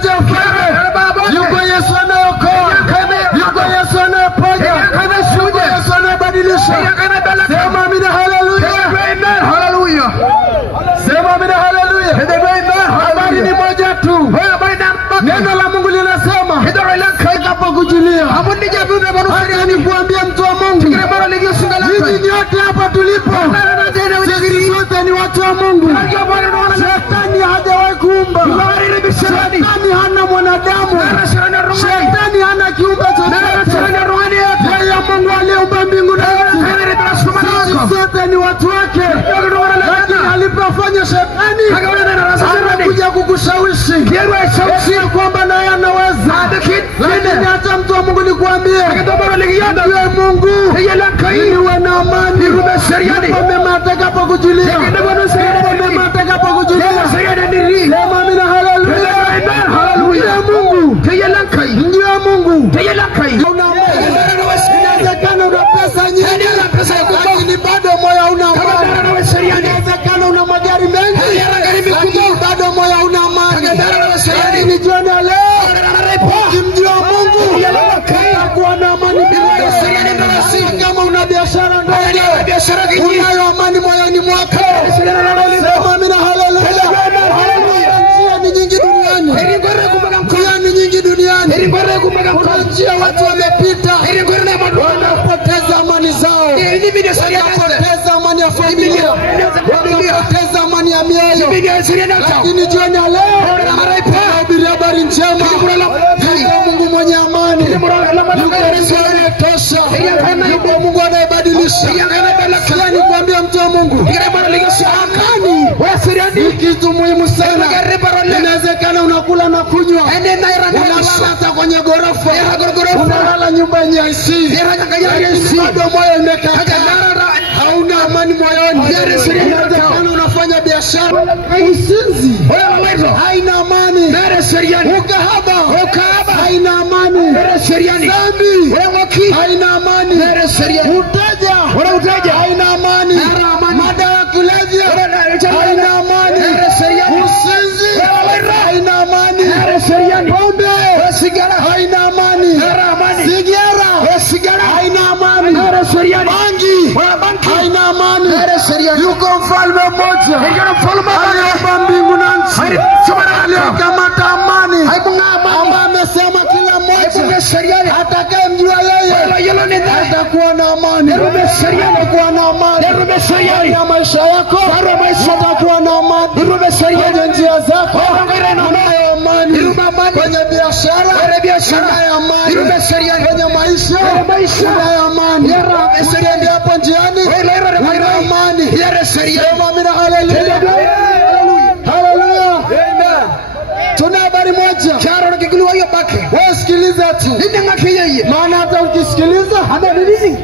moja ufalme. Yuko Yesu anayeokoa. Yuko Yesu anayeponya. Yuko Yesu anayebadilisha. Sema amina haleluya. Haleluya. Sema amina haleluya. Habari ni moja tu. Neno la Mungu linasema itakapokujilia. Ni kuambia mtu wa Mungu. Hizi nyote hapa tulipo. Sisi sote ni watu wa Mungu. Shetani hajawahi kuumba. Shetani hana mwanadamu. Shetani hana kiumbe chochote. Yeye Mungu aliyeumba mbingu na nchi. Sisi sote ni watu wake. Lakini alipofanya shetani anakuja kukushawishi. Sio kwamba naye anaweza. Lakini hata mtu wa Mungu nikuambie. Ndiye Mungu. Ili uwe na amani. Ndipo mema atakapokujilia. Mema atakapokujilia. Sema amina haleluya. Haleluya Mungu. Ndiye Mungu. Inawezekana una pesa nyingi. Lakini bado moyo hauna amani. Inawezekana una magari mengi. Lakini bado moyo hauna amani. Lakini jioni leo ukimjua Mungu utakuwa na amani. Kama una biashara ndogo unayo amani moyoni mwako. Sema amina haleluya. Njia ni nyingi duniani. Njia ni nyingi duniani. Kuna njia watu wamepita wanapoteza amani zao. Wanapoteza amani ya familia. Wanapoteza amani ya mioyo. Lakini jioni leo tunahubiri habari njema. Yuko Mungu mwenye amani. Yuko Mungu anayetosha. Yuko Mungu anayebadilisha. Kila nikwambia mtu wa Mungu, amani ni kitu muhimu sana. Inawezekana unakula na kunywa, unalala hata kwenye ghorofa, unalala nyumba yenye AC, bado moyo umekata, hauna amani moyoni. Inawezekana unafanya biashara usinzi, haina amani. Ukahaba haina amani. Dhambi haina amani. Utaja haina amani. Madawa ya kulevya haina amani. Usinzi haina amani. Pombe haina amani. Sigara haina amani. Bangi haina amani. Yuko mfalme mmoja aliyeumba mbingu na nchi, aliyekamata amani, ambaye amesema kila mmoja atakayemjua yeye atakuwa na amani. Atakuwa na amani ya maisha yako. Atakuwa na amani kwenye njia zako. Unayo amani kwenye biashara. Unayo amani kwenye maisha. Unayo amani ukienda hapo njiani. Unayo amani. Sema amina haleluya. Haleluya. Tuna habari moja. Wewe sikiliza tu. Maana hata ukisikiliza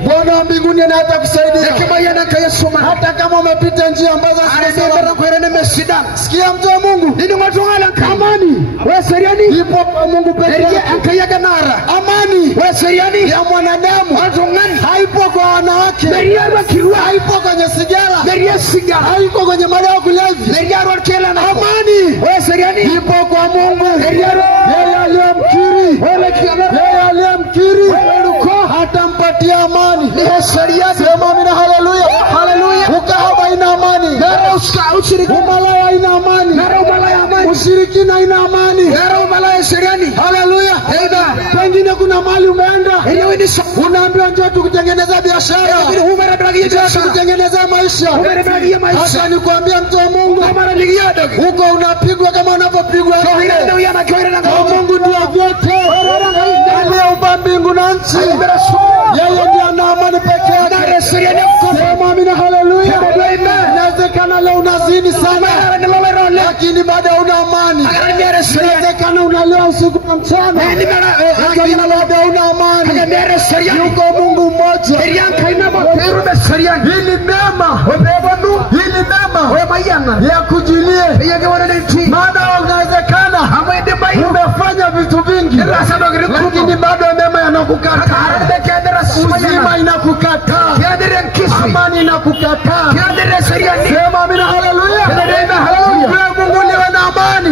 Bwana wa mbinguni anakusaidia. Hata kama umepita njia ambazo hazina. Sikia mtu wa Mungu. Amani ipo kwa Mungu pekee yake. Amani ya mwanadamu haipo kwa wanawake. Haipo kwenye sigara. Haipo kwenye madawa ya kulevya. Amani ipo kwa Mungu. Yeye aliyemkiri hatampatia amani. Sema amina haleluya. Ukahaba haina amani. Umalaya haina amani. Ushirikina haina amani. Haleluya. Pengine kuna mahali umeenda, unaambiwa njoo tukutengeneza biashara, tukutengeneza maisha. Hata nikwambia mtu wa Mungu, huko unapigwa kama unavyopigwa. Mungu ndio vyote, aliyeumba mbingu na nchi. Yeye ndiye ana amani peke yake. Sema amina haleluya. Inawezekana leo unazini sana, lakini bado una amani. Inawezekana unalewa usiku na mchana, lakini bado una amani. Yuko Mungu mmoja. Hili mema ya kujilie. Maana unawezekana umefanya vitu vingi, lakini bado mema yanakukataa. Uzima inakukataa. Amani inakukataa. Sema amina haleluya. Mungu niwe na amani.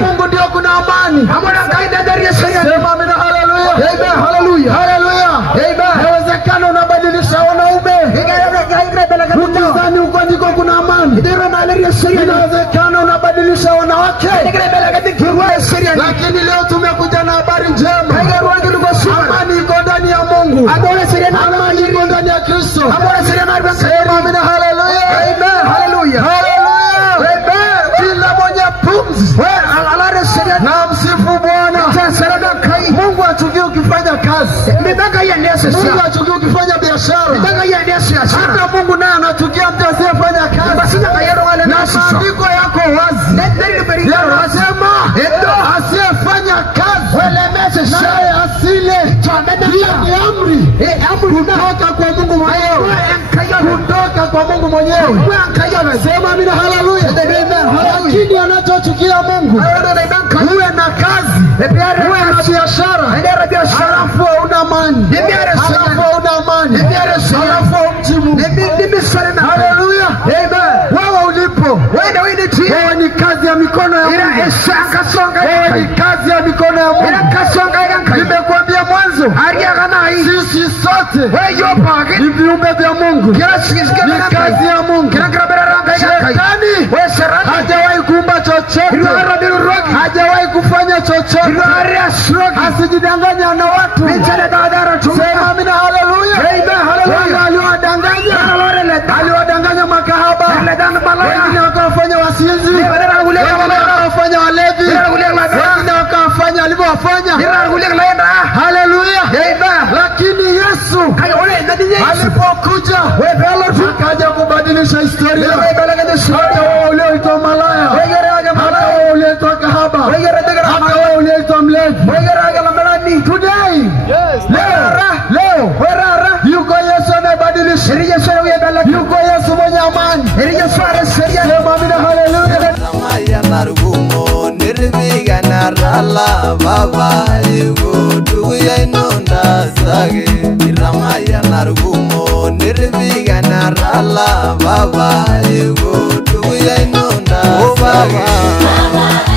Mungu ndio kuna amani. Sema amina. Haleluya. Amen. Haleluya. Haleluya. Amen. Inawezekana unabadilisha wanaume. Ukizani uko ndiko kuna amani. Inawezekana unabadilisha wanawake. Lakini leo tumekuja na habari njema. Amani iko ndani ya Mungu. Amani iko ndani ya Kristo. Sema amina. Haleluya. Amen. Haleluya. Haleluya. Amen. Kila mwenye pumzi na msifu Bwana. Mungu achukie ukifanya kazi. Mungu achukie ukifanya biashara. Hata Mungu naye anachukia mtu asiyefanya kazi. Na maandiko yako wazi. Yanasema asiyefanya kazi naye asile. Ni amri kutoka kwa Mungu mwenyewe. Kutoka kwa Mungu mwenyewe. Sema amina. Haleluya. Lakini anachochukia Mungu, uwe na kazi, uwe na biashara, halafu hauna amani, halafu hauna amani, halafu humchi Mungu. Haleluya. Wewe ulipo, wewe ni kazi ya mikono ya Mungu. Wewe ni kazi ya mikono ya Mungu. Nimekuambia mwanzo, sisi sote ni viumbe vya Mungu, ni kazi ya Mungu. Shetani hajawahi kuumba chochote, hajawahi kufanya chochote. Asijidanganya na watu. Sema amina. Haleluya. Aliwadanganya makahaba, wengine wakawafanya wasinzi, wengine wakawafanya walevi, wengine wakawafanya alivyowafanya. Haleluya. Lakini Yesu alipokuja akaja kubadilisha historia. Hata wewe ulioitwa malaya, hata wewe ulioitwa kahaba, hata wewe ulioitwa mlevi, today, leo yuko Yesu anabadilisha. Yuko Yesu mwenye amani. Sema amina. Haleluya. Narugumo nirviga narala baba yugo tuya inonda sage iramaya narugumo nirviga narala baba yugo tuya inonda sage.